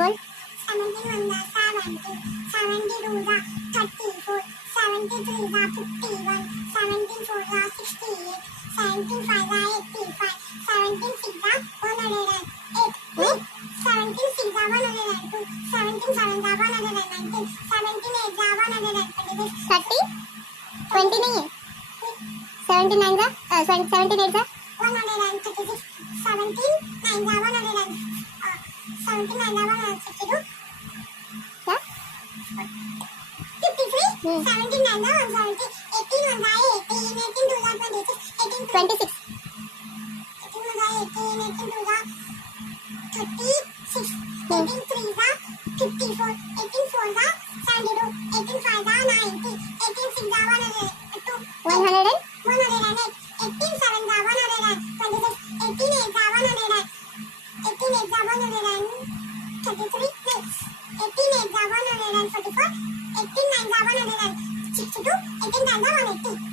बोल. 17 1 70, 70 2 34, 73 51, 17 4 68, 17 5 85, 17 6 108, 17 6 102, 17 7 119, 17 8 126. 30 20 नहीं है. 79 जा 78 जा 136, 17 9 100, 17 9 162, क्या. 53, 17 9 170, 18 1 18, 18 2 26, 18 26 18 1 18, 18 2 36, 18 3 54, 18 4 72, 18 5 90, 18 6 102, 100 108, 18 7 126, 18 8 100, 18 8 133, 18 8 144, 18 9 162, 18 10 180.